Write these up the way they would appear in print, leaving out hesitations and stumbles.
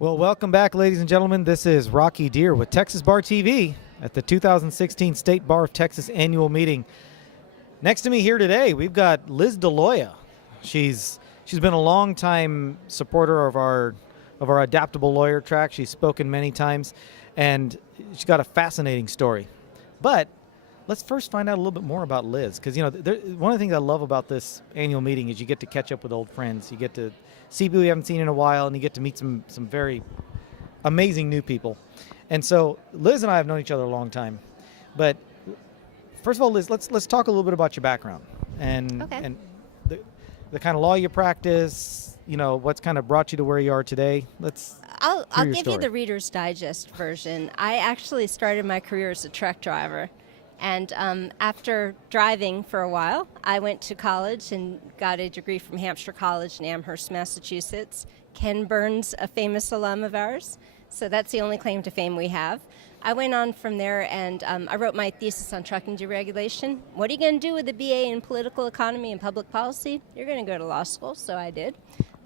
Well, welcome back, ladies and gentlemen. This is Rocky Dhir with Texas Bar TV at the 2016 State Bar of Texas annual meeting. Next to me here today, we've got Liz DeLoya. She's been a long-time supporter of our adaptable lawyer track. She's spoken many times, and she's got a fascinating story. But let's first find out a little bit more about Liz, because one of the things I love about this annual meeting is you get to catch up with old friends. You get to see people you haven't seen in a while, and you get to meet some very amazing new people. And so Liz and I have known each other a long time. But first of all, Liz, let's talk a little bit about your background and the kind of law you practice. What's kind of brought you to where you are today. I'll give you the Reader's Digest version. I actually started my career as a truck driver. And after driving for a while, I went to college and got a degree from Hampshire College in Amherst, Massachusetts. Ken Burns, a famous alum of ours. So that's the only claim to fame we have. I went on from there and I wrote my thesis on trucking deregulation. What are you going to do with a BA in political economy and public policy? You're going to go to law school, so I did.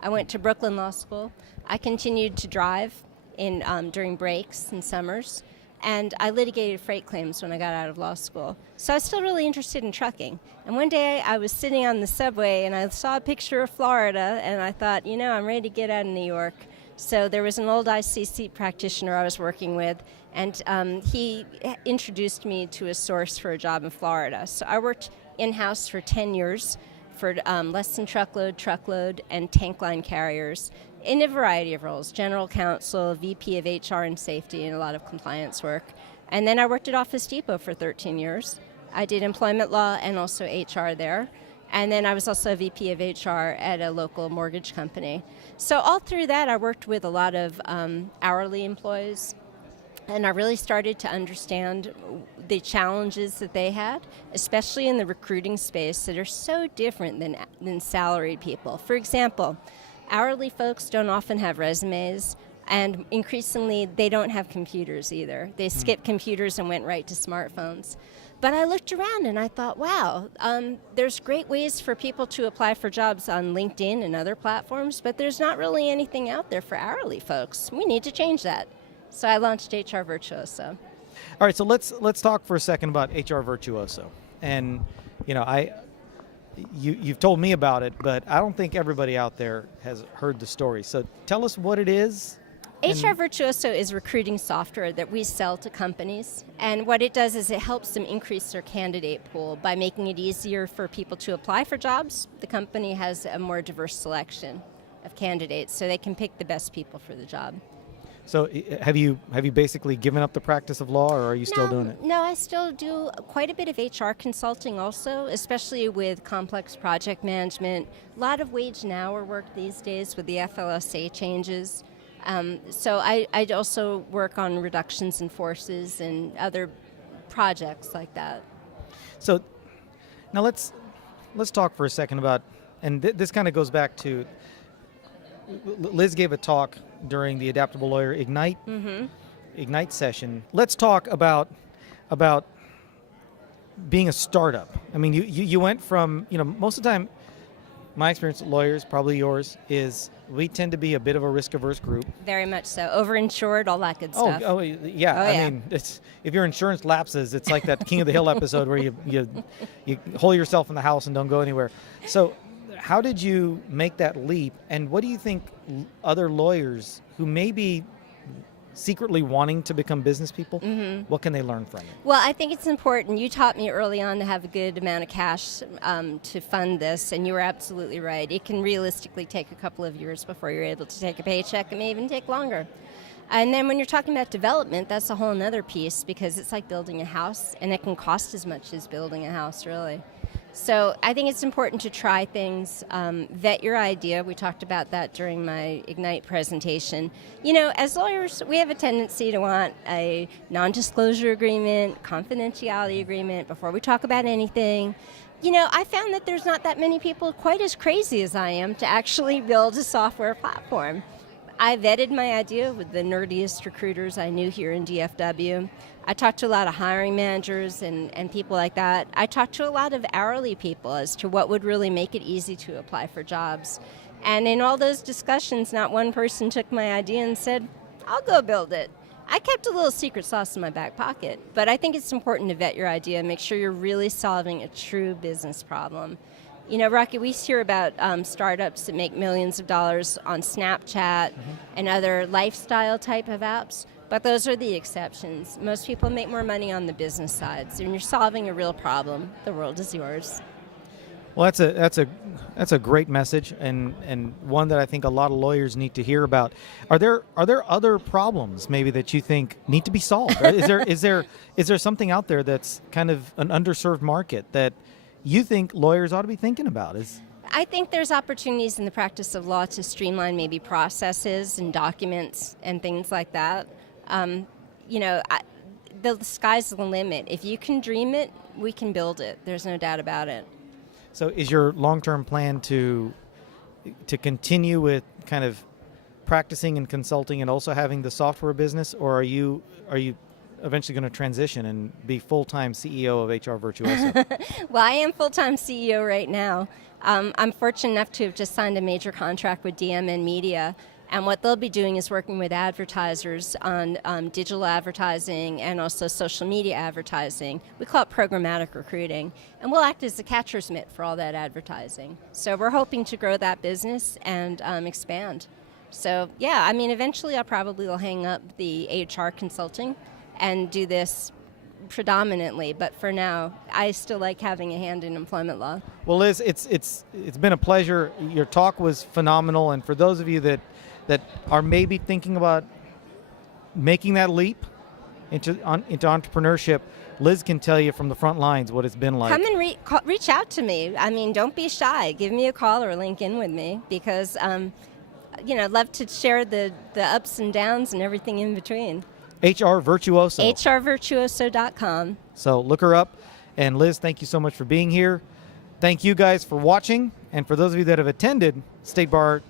I went to Brooklyn Law School. I continued to drive during breaks and summers. And I litigated freight claims when I got out of law school. So I was still really interested in trucking. And one day I was sitting on the subway and I saw a picture of Florida and I thought, I'm ready to get out of New York. So there was an old ICC practitioner I was working with, and he introduced me to a source for a job in Florida. So I worked in-house for 10 years for less than truckload, and tank line carriers in a variety of roles: general counsel, VP of HR and safety, and a lot of compliance work. And then I worked at Office Depot for 13 years. I did employment law and also HR there. And then I was also a VP of HR at a local mortgage company. So all through that, I worked with a lot of hourly employees. And I really started to understand the challenges that they had, especially in the recruiting space, that are so different than salaried people. For example, hourly folks don't often have resumes, and increasingly they don't have computers either. They skipped computers and went right to smartphones. But I looked around and I thought, wow, there's great ways for people to apply for jobs on LinkedIn and other platforms, but there's not really anything out there for hourly folks. We need to change that. So I launched HR Virtuoso. All right, so let's talk for a second about HR Virtuoso. And you've told me about it, but I don't think everybody out there has heard the story. So tell us what it is. HR Virtuoso is recruiting software that we sell to companies. And what it does is it helps them increase their candidate pool by making it easier for people to apply for jobs. The company has a more diverse selection of candidates, so they can pick the best people for the job. So have you basically given up the practice of law, or are you still doing it? No, I still do quite a bit of HR consulting also, especially with complex project management. A lot of wage and hour work these days with the FLSA changes. So I also work on reductions in forces and other projects like that. So now let's talk for a second about, and this kind of goes back to, Liz gave a talk during the Adaptable Lawyer Ignite session. Let's talk about being a startup. I mean, you went from, most of the time, my experience with lawyers, probably yours, is we tend to be a bit of a risk-averse group. Very much so. Overinsured, all that good stuff. Oh yeah. I mean, if your insurance lapses, it's like that King of the Hill episode where you hole yourself in the house and don't go anywhere. So how did you make that leap, and what do you think other lawyers who may be secretly wanting to become business people, what can they learn from it? Well, I think it's important. You taught me early on to have a good amount of cash to fund this, and you were absolutely right. It can realistically take a couple of years before you're able to take a paycheck. It may even take longer. And then when you're talking about development, that's a whole other piece, because it's like building a house, and it can cost as much as building a house, really. So I think it's important to try things, vet your idea. We talked about that during my Ignite presentation. As lawyers, we have a tendency to want a non-disclosure agreement, confidentiality agreement before we talk about anything. I found that there's not that many people quite as crazy as I am to actually build a software platform. I vetted my idea with the nerdiest recruiters I knew here in DFW. I talked to a lot of hiring managers and people like that. I talked to a lot of hourly people as to what would really make it easy to apply for jobs. And in all those discussions, not one person took my idea and said, I'll go build it. I kept a little secret sauce in my back pocket, but I think it's important to vet your idea and make sure you're really solving a true business problem. You know, Rocky, we hear about startups that make millions of dollars on Snapchat and other lifestyle type of apps, but those are the exceptions. Most people make more money on the business side. So when you're solving a real problem, the world is yours. Well, that's a great message, and one that I think a lot of lawyers need to hear about. Are there other problems maybe that you think need to be solved? Is there something out there that's kind of an underserved market that you think lawyers ought to be thinking about? I think there's opportunities in the practice of law to streamline maybe processes and documents and things like that. You know, the sky's the limit. If you can dream it, we can build it. There's no doubt about it. So is your long-term plan to continue with kind of practicing and consulting and also having the software business, or are you eventually going to transition and be full-time CEO of HR Virtuoso? Well, I am full-time CEO right now. I'm fortunate enough to have just signed a major contract with DMN Media, and what they'll be doing is working with advertisers on digital advertising and also social media advertising. We call it programmatic recruiting. And we'll act as the catcher's mitt for all that advertising. So we're hoping to grow that business and expand. So yeah, I mean, eventually I probably will hang up the HR consulting and do this predominantly, but for now, I still like having a hand in employment law. Well, Liz, it's been a pleasure. Your talk was phenomenal, and for those of you that are maybe thinking about making that leap into entrepreneurship, Liz can tell you from the front lines what it's been like. Come and reach out to me. I mean, don't be shy. Give me a call or link in with me because, you know, I'd love to share the ups and downs and everything in between. HR Virtuoso. HRVirtuoso.com. So look her up. And Liz, thank you so much for being here. Thank you guys for watching. And for those of you that have attended State Bar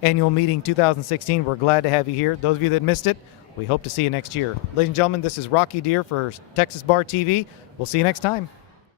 Annual Meeting 2016, we're glad to have you here. Those of you that missed it, we hope to see you next year. Ladies and gentlemen, this is Rocky Dhir for Texas Bar TV. We'll see you next time.